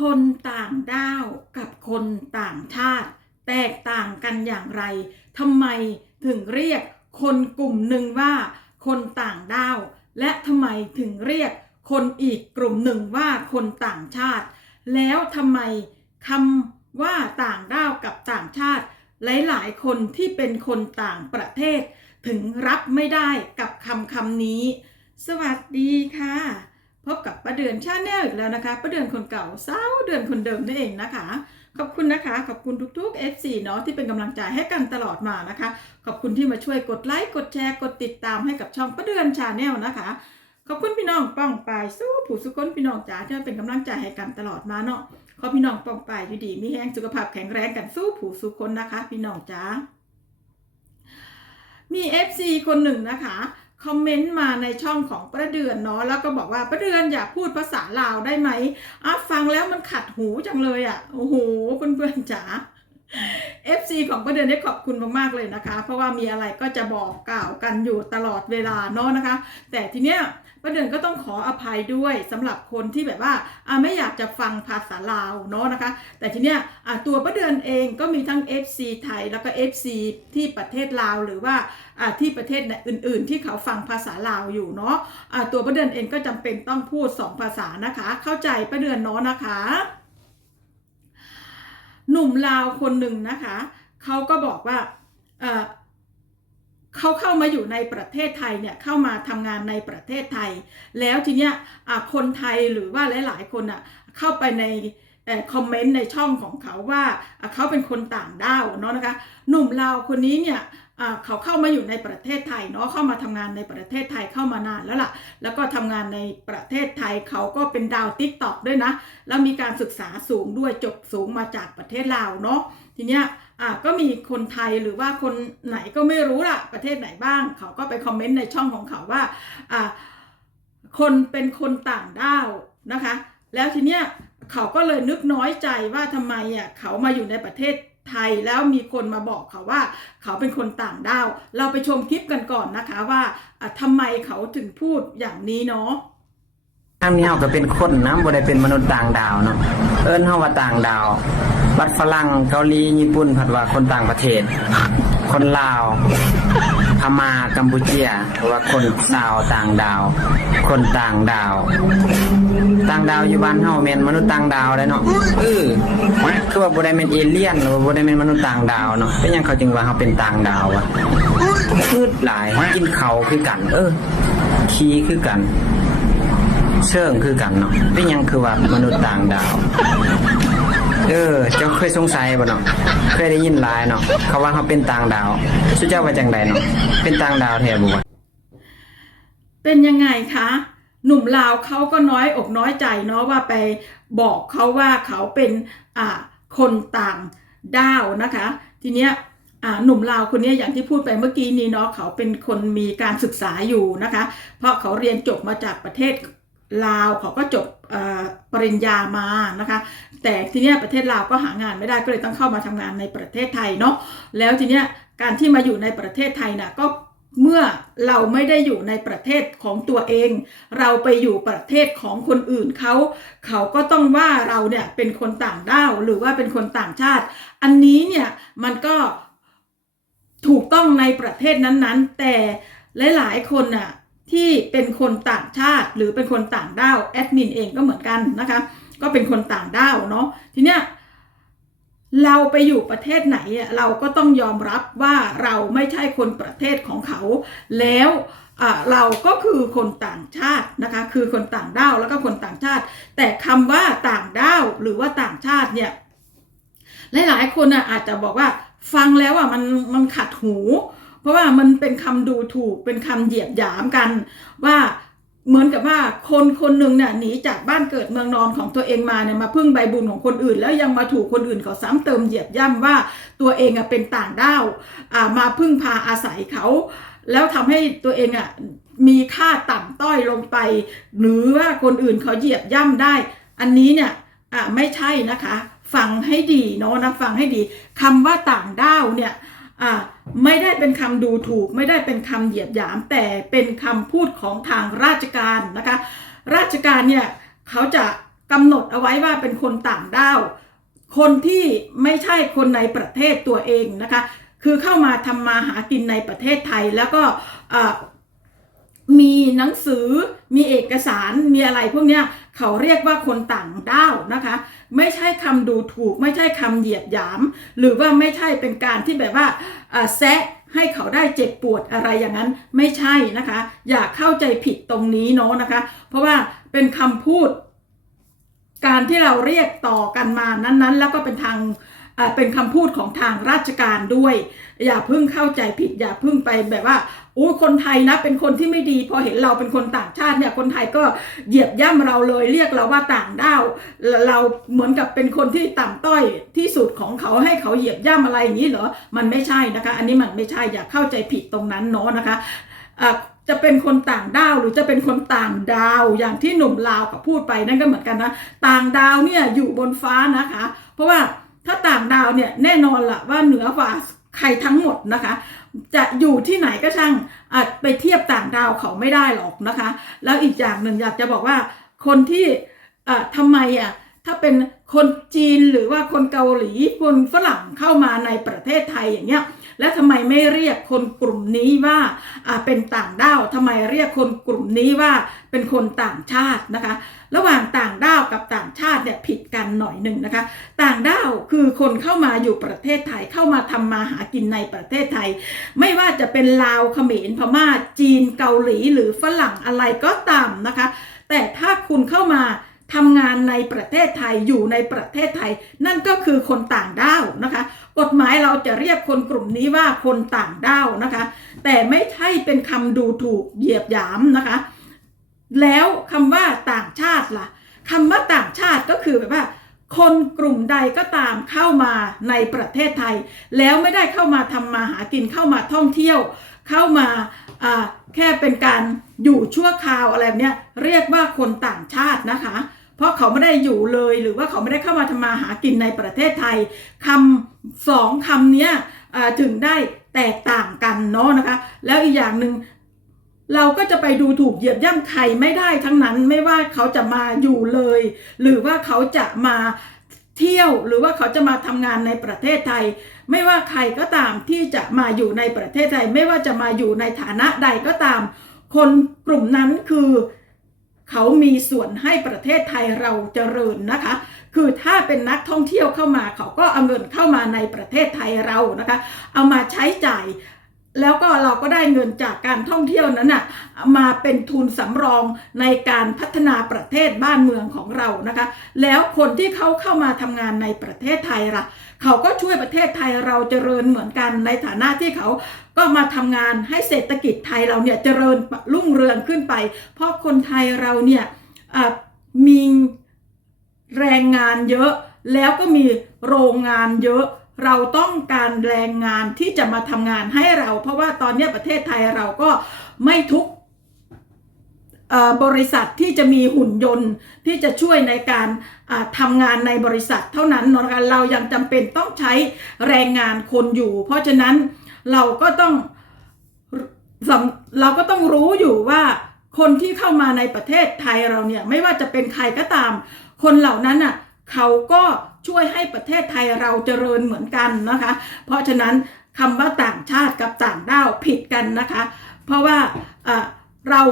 คนต่างด้าวกับคนต่างชาติ แตกต่างกันอย่างไรทำไมถึงเรียกคนกลุ่มหนึ่งว่า คนต่างด้าว และทำไมถึงเรียกคนอีกกลุ่มหนึ่งว่าคนต่างชาติ แล้วทำไมคำว่าต่างด้าวกับต่างชาติ หลายๆ คนที่เป็นคนต่างประเทศ ถึงรับไม่ได้กับคำคำนี้ สวัสดีค่ะ พบกับประเดือนชาแนลอีกแล้วนะคะ ประเดือนคนเก่าเศร้าเดือนคนเดิมนั่นเองนะคะ ขอบคุณนะคะ ขอบคุณทุกๆ FC เนาะที่เป็นกำลังใจให้กันตลอดมานะคะ ขอบคุณที่มาช่วยกดไลค์กดแชร์กดติดตามให้กับช่องประเดือนชาแนลนะคะ ขอบคุณพี่น้องป้องปายสู้ผู้สุคนพี่น้องจ๋าที่เป็นกำลังใจให้กันตลอดมาเนาะขอพี่น้องป้องปายอยู่ดีมีแห้งสุขภาพแข็งแรงกันสู้ผู้สุคนนะคะ พี่น้องจ๋ามี FC คนหนึ่งนะคะ คอมเมนต์มาในช่องของประเดือนเนาะแล้วก็บอกว่าประเดือนอยากพูดภาษาลาวได้ไหมอะฟังแล้วมันขัดหูจังเลยอะ่ะโอ้โหเพื่อนๆจ๋า FC ของประเดือนได้ขอบคุณมากๆเลยนะคะ เพราะว่ามีอะไรก็จะบอกกล่าวกันอยู่ตลอดเวลาเนาะนะคะ แต่ทีเนี้ย ประเดือนก็ต้องขออภัยด้วยสำหรับคนที่แบบว่าอะไม่อยากจะฟังภาษาลาวเนาะนะคะ แต่ทีเนี้ยตัวประเดือนเองก็มีทั้ง FC ไทยแล้วก็ FC ที่ประเทศลาวหรือว่าที่ประเทศอื่น ๆ ที่เขาฟังภาษาลาวอยู่เนาะะตัวประเดือนเองก็จำเป็นต้องพูด 2 ภาษานะคะ เข้าใจประเดือนเนาะนะคะ หนุ่มลาวคนหนึ่งนะคะเขาก็บอกว่า เขาเข้ามาอยู่ในประเทศไทยเนี่ยเข้ามาทำงานในประเทศไทย แล้วทีเนี้ยคนไทยหรือว่าหลาย ๆ คนอะเข้าไปในคอมเมนต์ในช่องของเขาว่าเขาเป็นคนต่างด้าวเนาะนะคะหนุ่มลาวคนนี้เนี่ยเขาเข้ามาอยู่ในประเทศไทยเนาะเข้ามาทำงานในประเทศไทยเข้ามานานแล้วล่ะ แล้วก็ทำงานในประเทศไทยเขาก็เป็นดาวติ๊กต็อกด้วยนะ แล้วมีการศึกษาสูงด้วยจบสูงมาจากประเทศลาวเนาะทีเนี้ย อะก็มีคนไทยหรือว่าคนไหนก็ไม่รู้ล่ะประเทศไหนบ้าง เขาก็ไปคอมเมนต์ในช่องของเขาว่าอะคนเป็นคนต่างด้าวนะคะ แล้วทีเนี้ยเขาก็เลยนึกน้อยใจว่าทำไมอะเขามาอยู่ในประเทศไทยแล้วมีคนมาบอกเขาว่าเขาเป็นคนต่างด้าว เราไปชมคลิปกันก่อนนะคะว่าทำไมเขาถึงพูดอย่างนี้เนาะทางนี้เฮาก็เป็นคนนะบ่ได้เป็นมนุษย์ต่างดาวเนาะเอิ้นเฮาว่าต่างดาว บัดฝรั่งเกาหลีญี่ปุ่นผัดว่าคนต่างประเทศ คนลาวพม่ากัมพูเชียหรือว่าคนชาวต่างดาว คนต่างดาว ต่างดาวอยู่บ้านเฮาแม่นมนุษย์ต่างดาวได้เนาะเออคือว่าบ่ได้แม่นเอเลี่ยนหรือว่าบ่ได้แม่นมนุษย์ต่างดาวเนาะเป็นหยังเขาจึงว่าเฮาเป็นต่างดาววะพืดหลายกินเขาคือกัน เออขี้คือกันเชิงคือกันเนาะเป็นยังคือว่ามนุษย์ต่างดาว เออ เจ้าเคยสงสัยบ่เนาะเคยได้ยินหลายเนาะเขาว่าเขาเป็นต่างดาวสุเจ้าว่าจังใดเนาะเป็นต่างดาวแท้บ่วะเป็นยังไงคะหนุ่มลาวเขาก็น้อยอกน้อยใจเนาะว่าไปบอกเขาว่าเขาเป็นอ่าคนต่างดาวนะคะ ทีเนี้ยอ่าหนุ่มลาวคนนี้อย่างที่พูดไปเมื่อกี้นี้เนาะเขาเป็นคนมีการศึกษาอยู่นะคะ เพราะเขาเรียนจบมาจากประเทศลาวเขาก็จบ ปริญญามานะคะ แต่ทีเนี้ยประเทศลาวก็หางานไม่ได้ก็เลยต้องเข้ามาทำงานในประเทศไทยเนาะแล้วทีเนี้ยการที่มาอยู่ในประเทศไทยน่ะก็เมื่อเราไม่ได้อยู่ในประเทศของตัวเอง เราไปอยู่ประเทศของคนอื่นเขาเขาก็ต้องว่าเราเนี่ยเป็นคนต่างด้าวหรือว่าเป็นคนต่างชาติ อันนี้เนี่ยมันก็ถูกต้องในประเทศนั้นๆ แต่หลายๆคนน่ะ ที่เป็นคนต่างชาติ หรือเป็นคนต่างด้าวแอดมินเองก็เหมือนกันนะคะก็เป็นคนต่างด้าวเนาะทีเนี้ยเราไปอยู่ประเทศไหนเราก็ต้องยอมรับว่าเราไม่ใช่คนประเทศของเขา แล้วอะเราก็คือคนต่างชาตินะคะคือคนต่างด้าวแล้วก็คนต่างชาติ แต่คำว่าต่างด้าวหรือว่าต่างชาติเนี่ยหลายๆคนอะอาจจะบอกว่าฟังแล้วอะมันมันขัดหู ราะว่ามันเป็นคำดูถูกเป็นคำเหยียดหยามกันว่าเหมือนกับว่าคนคนหนึ่งเนี่ยหนีจากบ้านเกิดเมืองนอนของตัวเองมาเนี่ยมาพึ่งใบบุญของคนอื่น แล้วยังมาถูกคนอื่นเขาซ้ำเติมเหยียบย่ำว่าตัวเองอะเป็นต่างด้าวอ่ามาพึ่งพาอาศัยเขา แล้วทำให้ตัวเองอะมีค่าต่ำต้อยลงไป หรือว่าคนอื่นเขาเหยียบย่ำได้ อันนี้เนี่ยอะไม่ใช่นะคะ ฟังให้ดีเนาะนะฟังให้ดีคำว่าต่างด้าวเนี่ย อ่าไม่ได้เป็นคำดูถูก ไม่ได้เป็นคำเหยียดหยาม แต่เป็นคำพูดของทางราชการนะคะ ราชการเนี่ยเขาจะกำหนดเอาไว้ว่าเป็นคนต่างด้าว คนที่ไม่ใช่คนในประเทศตัวเองนะคะ คือเข้ามาทำมาหากินในประเทศไทยแล้วก็อ่อ มีหนังสือมีเอกสารมีอะไรพวกเนี้ยเขาเรียกว่าคนต่างด้าวนะคะ ไม่ใช่คำดูถูก ไม่ใช่คำเหยียดหยาม หรือว่าไม่ใช่เป็นการที่แบบว่าแซะให้เขาได้เจ็บปวดอะไรอย่างนั้นไม่ใช่นะคะ อย่าเข้าใจผิดตรงนี้เนาะนะคะ เพราะว่าเป็นคำพูด การที่เราเรียกต่อกันมานั้นๆ แล้วก็เป็นทาง เป็นคำพูดของทางราชการด้วย อย่าเพิ่งเข้าใจผิด อย่าเพิ่งไปแบบว่าอู้คนไทยนะเป็นคนที่ไม่ดี พอเห็นเราเป็นคนต่างชาติเนี่ยคนไทยก็เหยียบย่ำเราเลยเรียกเราว่าต่างด้าวเราเหมือนกับเป็นคนที่ต่ำต้อยที่สุดของเขาให้เขาเหยียบย่ำอะไรอย่างนี้เหรอมันไม่ใช่นะคะ อันนี้มันไม่ใช่อย่าเข้าใจผิดตรงนั้นเนาะนะคะจะเป็นคนต่างด้าวหรือจะเป็นคนต่างดาวอย่างที่หนุ่มลาวกับพูดไปนั่นก็เหมือนกันนะ ต่างดาวเนี่ยอยู่บนฟ้านะคะ เพราะว่า ถ้าต่างดาวเนี่ยแน่นอนละว่าเหนือกว่าใครทั้งหมดนะคะ จะอยู่ที่ไหนก็ช่างอาจไปเทียบต่างดาวเขาไม่ได้หรอกนะคะ แล้วอีกอย่างหนึ่งอยากจะบอกว่าคนที่ทำไมอะถ้าเป็น คนจีนหรือว่าคนเกาหลีคนฝรั่งเข้ามาในประเทศไทยอย่างเงี้ยแล้วทำไมไม่เรียกคนกลุ่มนี้ว่าอ่าเป็นต่างด้าวทำไมเรียกคนกลุ่มนี้ว่าเป็นคนต่างชาตินะคะ ระหว่างต่างด้าวกับต่างชาติเนี่ยผิดกันหน่อยหนึ่งนะคะ ต่างด้าวคือคนเข้ามาอยู่ประเทศไทยเข้ามาทำมาหากินในประเทศไทย ไม่ว่าจะเป็นลาวเขมรพม่าจีนเกาหลีหรือฝรั่งอะไรก็ตามนะคะ แต่ถ้าคุณเข้ามา ทำงานในประเทศไทยอยู่ในประเทศไทย นั่นก็คือคนต่างด้าวนะคะ กฎหมายเราจะเรียกคนกลุ่มนี้ว่าคนต่างด้าวนะคะ แต่ไม่ใช่เป็นคำดูถูกเหยียบหยามนะคะ แล้วคำว่าต่างชาติล่ะคำว่าต่างชาติก็คือแบบว่า คนกลุ่มใดก็ตามเข้ามาในประเทศไทย แล้วไม่ได้เข้ามาทำมาหากินเข้ามาท่องเที่ยว เข้ามาแค่เป็นการอยู่ชั่วคราวอะไรแบบเนี้ยเรียกว่าคนต่างชาตินะคะ เพราะเขาไม่ได้อยู่เลยหรือว่าเขาไม่ได้เข้ามาทำมาหากินในประเทศไทยคำสองคำนี้ถึงได้แตกต่างกันเนาะนะคะ แล้วอีกอย่างหนึ่งเราก็จะไปดูถูกเหยียบย่ำใครไม่ได้ทั้งนั้นไม่ว่าเขาจะมาอยู่เลย หรือว่าเขาจะมาเที่ยวหรือว่าเขาจะมาทำงานในประเทศไทย ไม่ว่าใครก็ตามที่จะมาอยู่ในประเทศไทย ไม่ว่าจะมาอยู่ในฐานะใดก็ตาม คนกลุ่มนั้นคือ เขามีส่วนให้ประเทศไทยเราเจริญนะคะ คือถ้าเป็นนักท่องเที่ยวเข้ามาเขาก็เอาเงินเข้ามาในประเทศไทยเรานะคะ เอามาใช้จ่าย แล้วก็เราก็ได้เงินจากการท่องเที่ยวนั้นน่ะมาเป็นทุนสำรองในการพัฒนาประเทศบ้านเมืองของเรานะคะ แล้วคนที่เขาเข้ามาทำงานในประเทศไทยล่ะ เขาก็ช่วยประเทศไทยเราเจริญเหมือนกันในฐานะที่เขาก็มาทำงานให้เศรษฐกิจไทยเราเนี่ยเจริญรุ่งเรืองขึ้นไป เพราะคนไทยเราเนี่ยมีแรงงานเยอะแล้วก็มีโรงงานเยอะเราต้องการแรงงานที่จะมาทำงานให้เรา เพราะว่าตอนนี้ประเทศไทยเราก็ไม่ทุก บริษัทที่จะมีหุ่นยนต์ที่จะช่วยในการอ่าทำงานในบริษัทเท่านั้นนะคะเรายังจำเป็นต้องใช้แรงงานคนอยู่ เพราะฉะนั้นเราก็ต้องเราก็ต้องรู้อยู่ว่าคนที่เข้ามาในประเทศไทยเราเนี่ยไม่ว่าจะเป็นใครก็ตาม คนเหล่านั้นอะเขาก็ช่วยให้ประเทศไทยเราเจริญเหมือนกันนะคะ เพราะฉะนั้นคำว่าต่างชาติกับต่างด้าวผิดกันนะคะ เพราะว่าเรา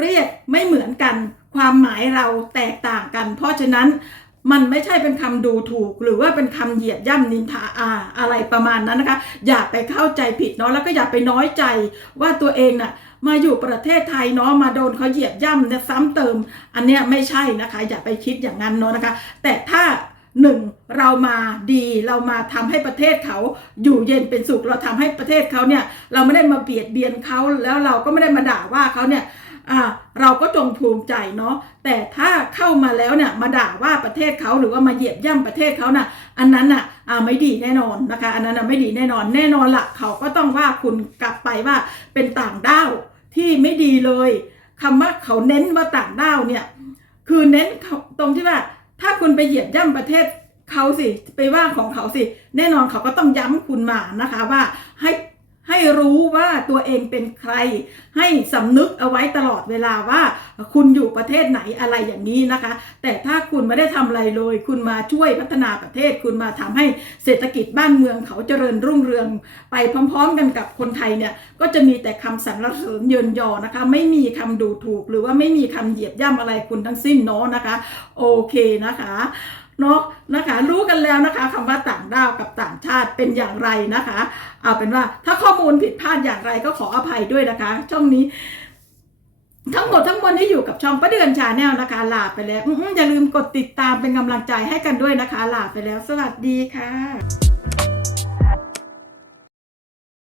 เรียกไม่เหมือนกัน ความหมายเราแตกต่างกัน เพราะฉะนั้นมันไม่ใช่เป็นคำดูถูก หรือว่าเป็นคำเหยียดย่ำนินทาอาอะไรประมาณนั้นนะคะ อย่าไปเข้าใจผิดเนาะแล้วก็อย่าไปน้อยใจว่าตัวเองน่ะมาอยู่ประเทศไทยเนาะมาโดนเขาเหยียดย่ำเนี่ยซ้ำเติม อันเนี้ยไม่ใช่นะคะ อย่าไปคิดอย่างนั้นเนาะนะคะ แต่ถ้าหนึ่งเรามาดีเรามาทำให้ประเทศเขาอยู่เย็นเป็นสุขเราทำให้ประเทศเขาเนี่ยเราไม่ได้มาเบียดเบียนเขาแล้วเราก็ไม่ได้มาด่าว่าเขาเนี่ย อ่าเราก็จงภูมิใจเนาะแต่ถ้าเข้ามาแล้วเนี่ยมาด่าว่าประเทศเขาหรือว่ามาเหยียบย่ำประเทศเขาน่ะอันนั้นน่ะอ่าไม่ดีแน่นอนนะคะ อันนั้นน่ะไม่ดีแน่นอนแน่นอนละเขาก็ต้องว่าคุณกลับไปว่าเป็นต่างด้าวที่ไม่ดีเลยคำว่าเขาเน้นว่าต่างด้าวเนี่ยคือเน้นตรงที่ว่าถ้าคุณไปเหยียบย่ำประเทศเขาสิไปว่าของเขาสิ แน่นอนเขาก็ต้องย้ำคุณมานะคะว่าให้ ให้รู้ว่าตัวเองเป็นใคร ให้สำนึกเอาไว้ตลอดเวลาว่าคุณอยู่ประเทศไหนอะไรอย่างนี้นะคะ แต่ถ้าคุณไม่ได้ทำอะไรเลย คุณมาช่วยพัฒนาประเทศ คุณมาทำให้เศรษฐกิจบ้านเมืองเขาเจริญรุ่งเรือง ไปพร้อมๆกันกับคนไทยเนี่ยก็จะมีแต่คำสรรเสริญเยินยอนะคะ ไม่มีคำดูถูก หรือว่าไม่มีคำเหยียดย่ำอะไรคุณทั้งสิ้นเนาะนะคะ โอเคนะคะเนาะนะคะ รู้กันแล้วนะคะคำว่าต่า ด้าวกับต่างชาติเป็นอย่างไรนะคะ เอาเป็นว่าถ้าข้อมูลผิดพลาดอย่างไรก็ขออภัยด้วยนะคะ ช่องนี้ ทั้งหมดทั้งมวลที่อยู่กับช่องประเดือนชาแนลนะคะ ลาไปแล้วอื้อหืออย่าลืมกดติดตามเป็นกำลังใจให้กันด้วยนะคะ ลาไปแล้ว สวัสดีค่ะ